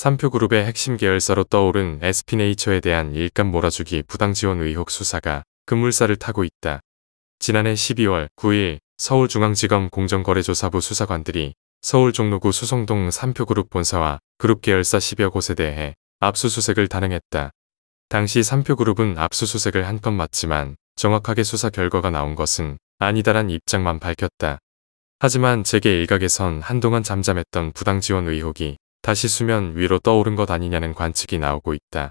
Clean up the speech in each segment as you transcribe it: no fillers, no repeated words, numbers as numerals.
삼표그룹의 핵심 계열사로 떠오른 SP네이처에 대한 일감 몰아주기 부당 지원 의혹 수사가 급물살을 타고 있다. 지난해 12월 9일 서울중앙지검 공정거래조사부 수사관들이 서울 종로구 수성동 삼표그룹 본사와 그룹 계열사 10여 곳에 대해 압수수색을 단행했다. 당시 삼표그룹은 압수수색을 한 건 맞지만 정확하게 수사 결과가 나온 것은 아니다란 입장만 밝혔다. 하지만 재계 일각에선 한동안 잠잠했던 부당 지원 의혹이 다시 수면 위로 떠오른 것 아니냐는 관측이 나오고 있다.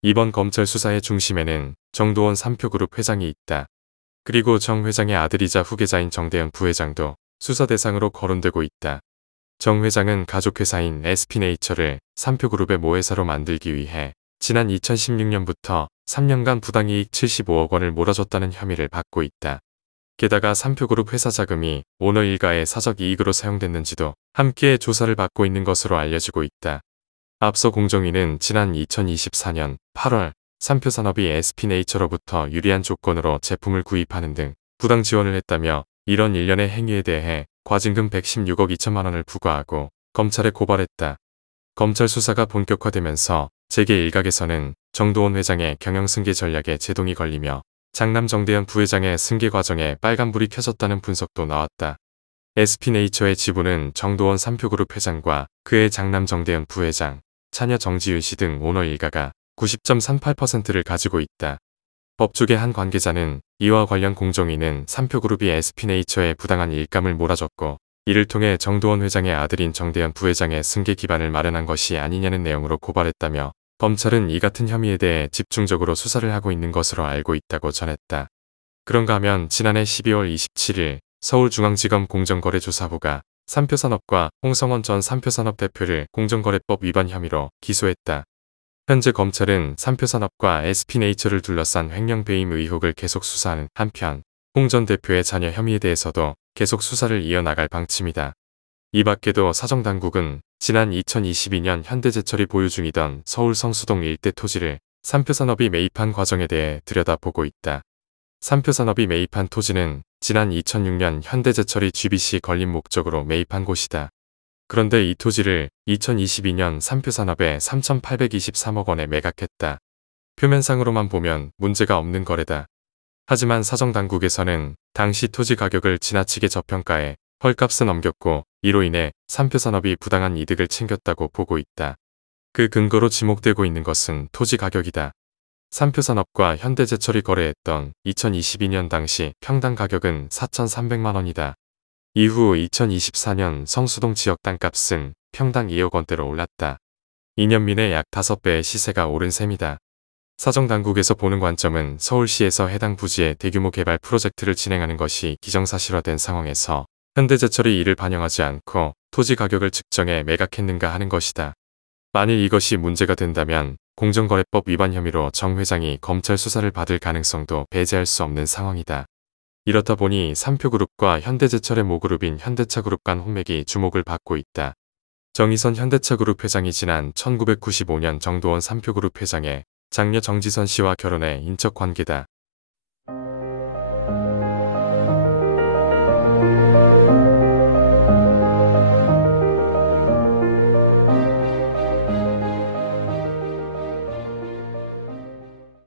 이번 검찰 수사의 중심에는 정도원 삼표그룹 회장이 있다. 그리고 정 회장의 아들이자 후계자인 정대현 부회장도 수사 대상으로 거론되고 있다. 정 회장은 가족회사인 SP네이처를 삼표그룹의 모회사로 만들기 위해 지난 2016년부터 3년간 부당이익 75억 원을 몰아줬다는 혐의를 받고 있다. 게다가 삼표그룹 회사 자금이 오너 일가의 사적 이익으로 사용됐는지도 함께 조사를 받고 있는 것으로 알려지고 있다. 앞서 공정위는 지난 2024년 8월 삼표산업이 SP네이처로부터 유리한 조건으로 제품을 구입하는 등 부당 지원을 했다며 이런 일련의 행위에 대해 과징금 116억 2천만 원을 부과하고 검찰에 고발했다. 검찰 수사가 본격화되면서 재계 일각에서는 정도원 회장의 경영승계 전략에 제동이 걸리며 장남 정대현 부회장의 승계 과정에 빨간불이 켜졌다는 분석도 나왔다. SP네이처의 지분은 정도원 삼표그룹 회장과 그의 장남 정대현 부회장, 차녀 정지윤 씨 등 오너 일가가 90.38%를 가지고 있다. 법조계 한 관계자는 이와 관련 공정위는 삼표그룹이 SP네이처에 부당한 일감을 몰아줬고 이를 통해 정도원 회장의 아들인 정대현 부회장의 승계 기반을 마련한 것이 아니냐는 내용으로 고발했다며 검찰은 이 같은 혐의에 대해 집중적으로 수사를 하고 있는 것으로 알고 있다고 전했다. 그런가 하면 지난해 12월 27일 서울중앙지검 공정거래조사부가 삼표산업과 홍성원 전 삼표산업 대표를 공정거래법 위반 혐의로 기소했다. 현재 검찰은 삼표산업과 SP네이처를 둘러싼 횡령 배임 의혹을 계속 수사하는 한편 홍 전 대표의 자녀 혐의에 대해서도 계속 수사를 이어나갈 방침이다. 이 밖에도 사정당국은 지난 2022년 현대제철이 보유 중이던 서울 성수동 일대 토지를 삼표산업이 매입한 과정에 대해 들여다보고 있다. 삼표산업이 매입한 토지는 지난 2006년 현대제철이 GBC 건립 목적으로 매입한 곳이다. 그런데 이 토지를 2022년 삼표산업에 3,823억 원에 매각했다. 표면상으로만 보면 문제가 없는 거래다. 하지만 사정당국에서는 당시 토지 가격을 지나치게 저평가해 헐값을 넘겼고 이로 인해 삼표산업이 부당한 이득을 챙겼다고 보고 있다. 그 근거로 지목되고 있는 것은 토지 가격이다. 삼표산업과 현대제철이 거래했던 2022년 당시 평당 가격은 4,300만 원이다. 이후 2024년 성수동 지역 땅값은 평당 2억 원대로 올랐다. 2년 만에 약 5배의 시세가 오른 셈이다. 사정당국에서 보는 관점은 서울시에서 해당 부지에 대규모 개발 프로젝트를 진행하는 것이 기정사실화된 상황에서 현대제철이 이를 반영하지 않고 토지 가격을 측정해 매각했는가 하는 것이다. 만일 이것이 문제가 된다면 공정거래법 위반 혐의로 정 회장이 검찰 수사를 받을 가능성도 배제할 수 없는 상황이다. 이렇다 보니 삼표그룹과 현대제철의 모그룹인 현대차그룹 간 혼맥이 주목을 받고 있다. 정의선 현대차그룹 회장이 지난 1995년 정도원 삼표그룹 회장의 장녀 정지선 씨와 결혼해 인척관계다.